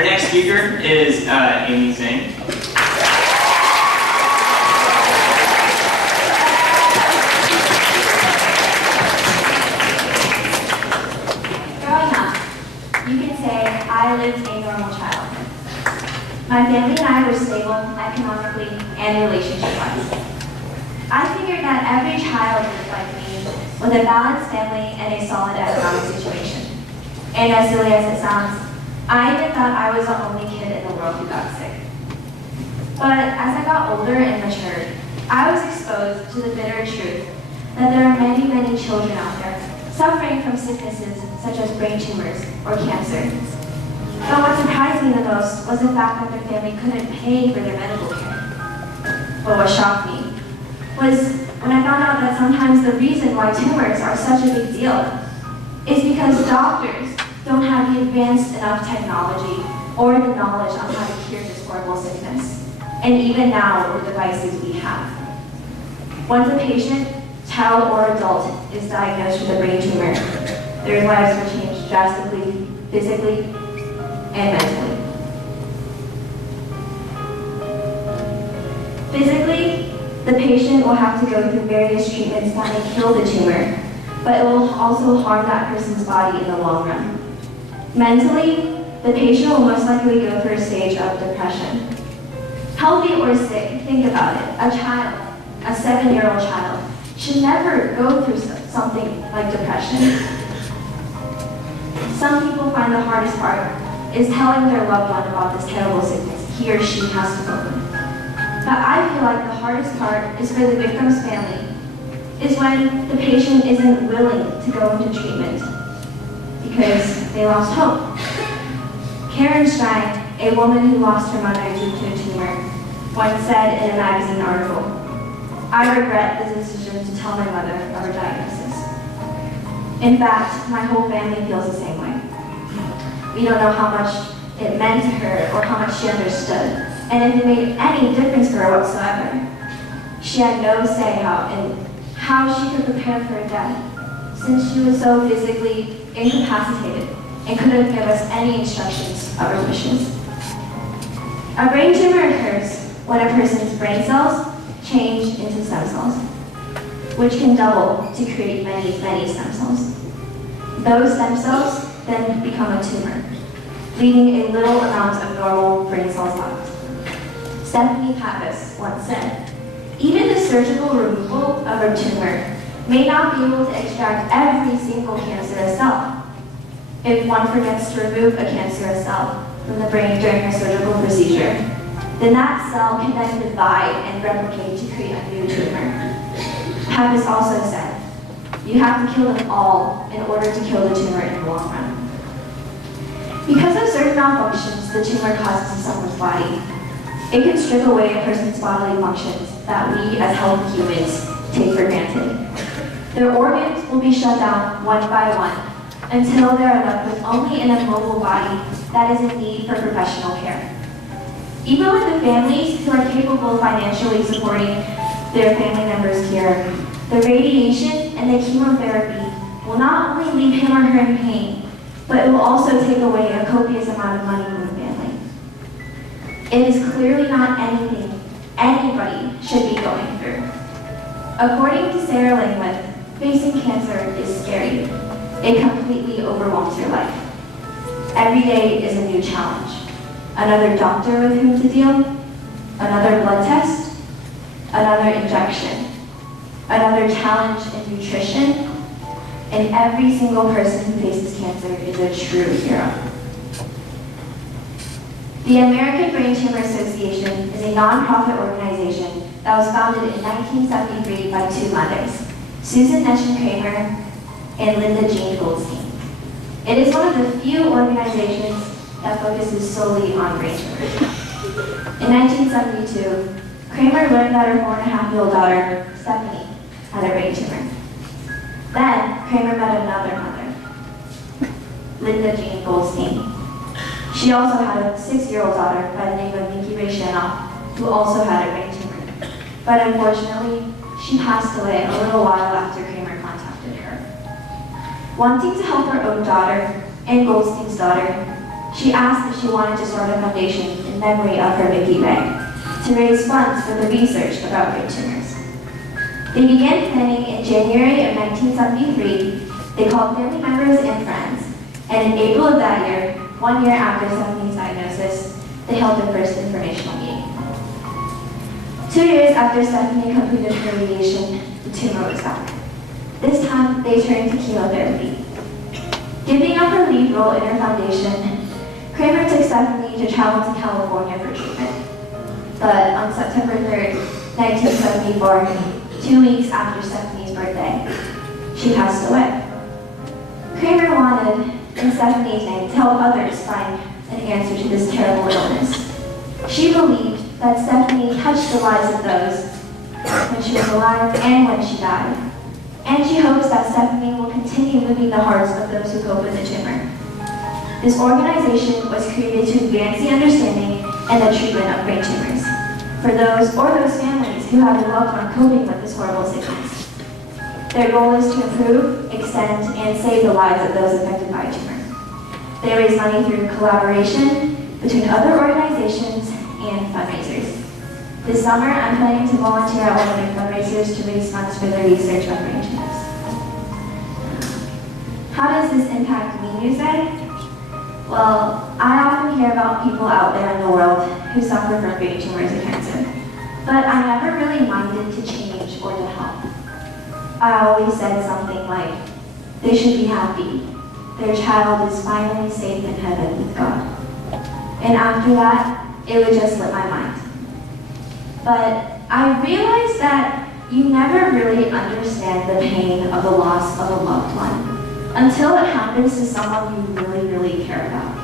Our next speaker is Amy Zhang. Growing up, you can say I lived a normal childhood. My family and I were stable economically and relationship-wise. I figured that every child lived like me with a balanced family and a solid economic situation. And as silly as it sounds, I even thought I was the only kid in the world who got sick. But as I got older and matured, I was exposed to the bitter truth that there are many, many children out there suffering from sicknesses such as brain tumors or cancer. But what surprised me the most was the fact that their family couldn't pay for their medical care. But what shocked me was when I found out that sometimes the reason why tumors are such a big deal is because doctors don't have the advanced enough technology or the knowledge on how to cure this horrible sickness, and even now with the devices we have. Once a patient, child or adult, is diagnosed with a brain tumor, their lives will change drastically, physically, and mentally. Physically, the patient will have to go through various treatments that may kill the tumor, but it will also harm that person's body in the long run. Mentally, the patient will most likely go through a stage of depression. Healthy or sick, think about it. A child, a 7-year-old child, should never go through something like depression. Some people find the hardest part is telling their loved one about this terrible sickness he or she has to cope with. But I feel like the hardest part is for the victim's family, is when the patient isn't willing to go into treatment because they lost hope. Karen Strang, a woman who lost her mother due to a tumor, once said in a magazine article, "I regret the decision to tell my mother of her diagnosis. In fact, my whole family feels the same way. We don't know how much it meant to her or how much she understood, and if it made any difference for her whatsoever. She had no say how she could prepare for her death, since she was so physically incapacitated and couldn't give us any instructions of her wishes." A brain tumor occurs when a person's brain cells change into stem cells, which can double to create many, many stem cells. Those stem cells then become a tumor, leaving a little amount of normal brain cells left. Stephanie Pappas once said, "Even the surgical removal of a tumor may not be able to extract every single cancerous cell. If one forgets to remove a cancerous cell from the brain during a surgical procedure, then that cell can then divide and replicate to create a new tumor." Pappas also said, "You have to kill them all in order to kill the tumor in the long run." Because of certain malfunctions the tumor causes in someone's body, it can strip away a person's bodily functions that we as healthy humans take for granted. Their organs will be shut down one by one until they are left with only an immobile body that is in need for professional care. Even with the families who are capable of financially supporting their family members' care, the radiation and the chemotherapy will not only leave him or her in pain, but it will also take away a copious amount of money from the family. It is clearly not anything anybody should be going through. According to Sarah Langworth, facing cancer is scary. It completely overwhelms your life. Every day is a new challenge. Another doctor with whom to deal, another blood test, another injection, another challenge in nutrition, and every single person who faces cancer is a true hero. The American Brain Tumor Association is a nonprofit organization that was founded in 1973 by two mothers, Susan Netchen Kramer and Linda Jean Goldstein. It is one of the few organizations that focuses solely on brain tumors. In 1972, Kramer learned that her 4.5-year-old daughter, Stephanie, had a brain tumor. Then, Kramer met another mother, Linda Jean Goldstein. She also had a 6-year-old daughter by the name of Nikki Ray Shanoff, who also had a brain tumor. But unfortunately, she passed away a little while after Kramer contacted her. Wanting to help her own daughter and Goldstein's daughter, she asked if she wanted to start a foundation in memory of her Mickey Ray to raise funds for the research about brain tumors. They began planning in January of 1973. They called family members and friends, and in April of that year, 1 year after Stephanie's diagnosis, they held their first informational meeting. 2 years after Stephanie completed her radiation, the tumor was back. This time, they turned to chemotherapy. Giving up her lead role in her foundation, Kramer took Stephanie to travel to California for treatment. But on September 3rd, 1974, 2 weeks after Stephanie's birthday, she passed away. Kramer wanted, in Stephanie's name, to help others find an answer to this terrible illness. She believed that Stephanie touched the lives of those when she was alive and when she died. And she hopes that Stephanie will continue moving the hearts of those who cope with the tumor. This organization was created to advance the understanding and the treatment of brain tumors for those families who have a loved one coping with this horrible sickness. Their goal is to improve, extend, and save the lives of those affected by a tumor. They raise money through collaboration between other organizations and fundraisers. This summer, I'm planning to volunteer at one of their fundraisers to raise funds for their research on brain tumors. How does this impact me, you say? Well, I often hear about people out there in the world who suffer from brain tumors and cancer, but I never really minded to change or to help. I always said something like, they should be happy. Their child is finally safe in heaven with God. And after that, it would just slip my mind. But I realized that you never really understand the pain of the loss of a loved one until it happens to someone you really, really care about.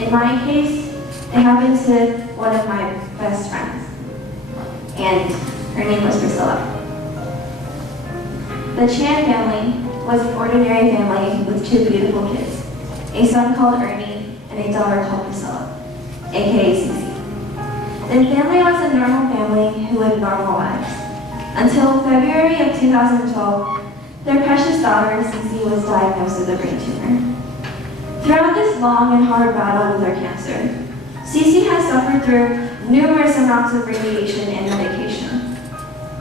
In my case, it happened to one of my best friends, and her name was Priscilla. The Chan family was an ordinary family with 2 beautiful kids, a son called Ernie and a daughter called Priscilla, aka Cece. The family was a normal family who lived normal lives. Until February of 2012, their precious daughter, Cece, was diagnosed with a brain tumor. Throughout this long and hard battle with her cancer, Cece has suffered through numerous amounts of radiation and medication.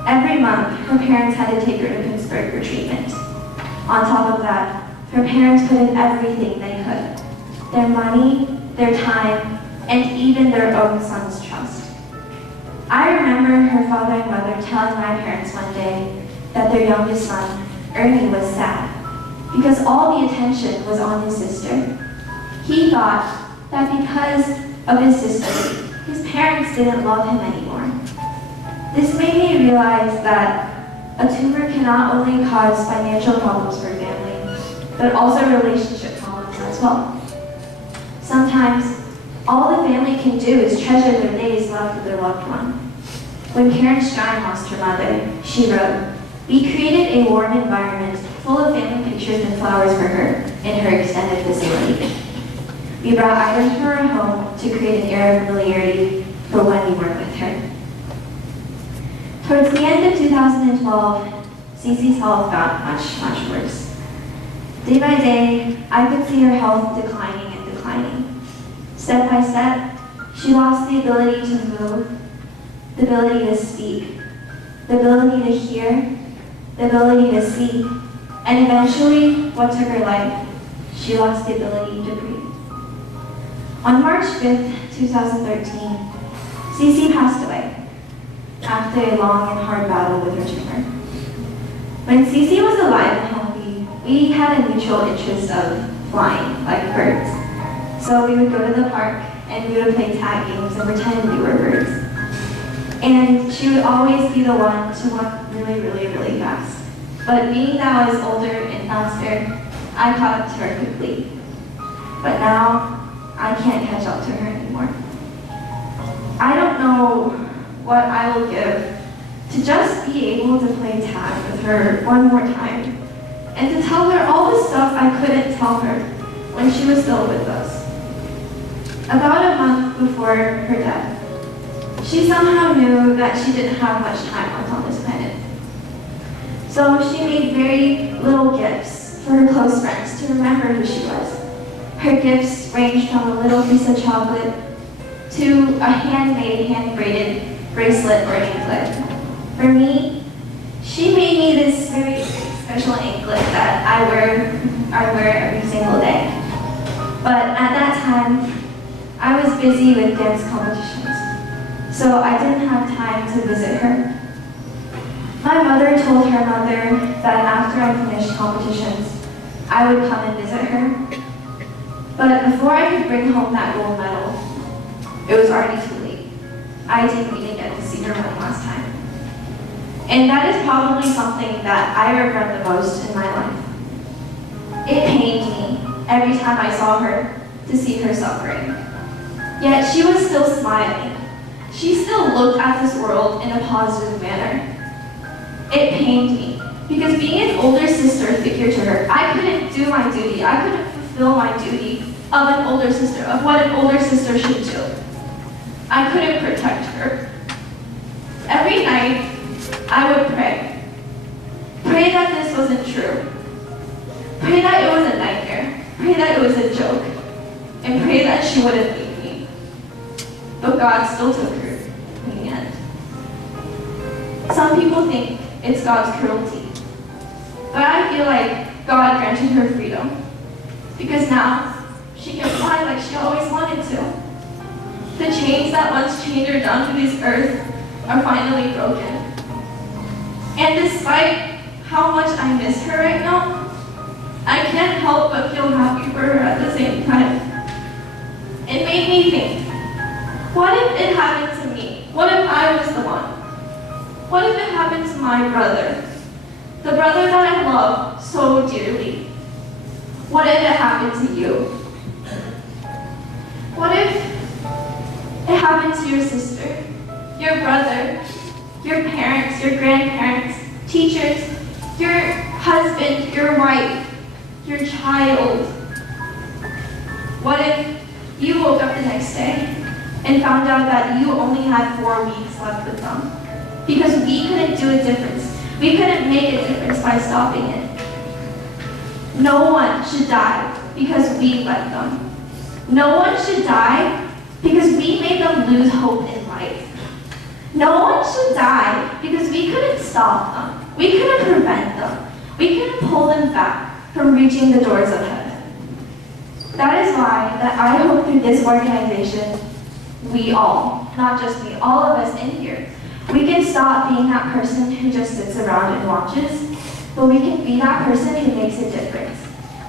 Every month, her parents had to take her to Pittsburgh for treatment. On top of that, her parents put in everything they could. Their money, their time, and even their own son's trust. I remember her father and mother telling my parents one day that their youngest son, Ernie, was sad because all the attention was on his sister. He thought that because of his sister, his parents didn't love him anymore. This made me realize that a tumor can not only cause financial problems for a family, but also relationship problems as well. Sometimes, all the family can do is treasure their days left with their loved one. When Karen Stein lost her mother, she wrote, "We created a warm environment full of family pictures and flowers for her in her extended facility. We brought items from her home to create an air of familiarity for when we work with her." Towards the end of 2012, Cece's health got much, much worse. Day by day, I could see her health declining and declining. Step by step, she lost the ability to move, the ability to speak, the ability to hear, the ability to see, and eventually, what took her life, she lost the ability to breathe. On March 5th, 2013, Cece passed away after a long and hard battle with her tumor. When Cece was alive and healthy, we had a mutual interest of flying like birds. So we would go to the park and we would play tag games and pretend we were birds. And she would always be the one to run really, really, really fast. But being that I was older and faster, I caught up to her quickly. But now, I can't catch up to her anymore. I don't know what I will give to just be able to play tag with her one more time and to tell her all the stuff I couldn't tell her when she was still with us. About a month before her death, she somehow knew that she didn't have much time left on this planet. So she made very little gifts for her close friends to remember who she was. Her gifts ranged from a little piece of chocolate to a handmade, hand-braided bracelet or anklet. For me, she made me this very special anklet that I wear every single day. But at that time, I was busy with dance competitions, so I didn't have time to visit her. My mother told her mother that after I finished competitions, I would come and visit her. But before I could bring home that gold medal, it was already too late. I didn't even get to see her one last time. And that is probably something that I regret the most in my life. It pained me every time I saw her to see her suffering. Yet she was still smiling. She still looked at this world in a positive manner. It pained me because being an older sister figure to her, I couldn't do my duty. I couldn't fulfill my duty of an older sister, of what an older sister should do. I couldn't protect her. Every night, I would pray. Pray that this wasn't true. Pray that it was a nightmare. Pray that it was a joke. And pray that she wouldn't leave me. But God still took her in the end. Some people think it's God's cruelty. But I feel like God granted her freedom. Because now, she can fly like she always wanted to. The chains that once chained her down to this earth are finally broken. And despite how much I miss her right now, I can't help but feel happy for her at the same time. It made me think, what if it happened to me? What if I was the one? What if it happened to my brother? The brother that I love so dearly. What if it happened to you? What if it happened to your sister, your brother, your parents, your grandparents, teachers, your husband, your wife, your child? What if you woke up the next day and found out that you only had 4 weeks left with them? Because we couldn't do a difference. We couldn't make a difference by stopping it. No one should die because we let them. No one should die because we made them lose hope in life. No one should die because we couldn't stop them. We couldn't prevent them. We couldn't pull them back from reaching the doors of heaven. That is why that I hope through this organization, we all, not just me, all of us in here, we can stop being that person who just sits around and watches, but we can be that person who makes a difference.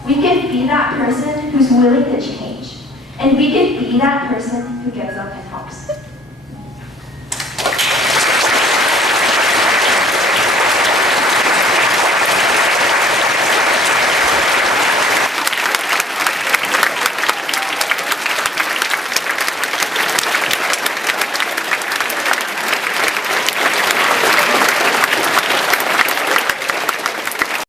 We can be that person who's willing to change. And we can be that person who gets up and helps.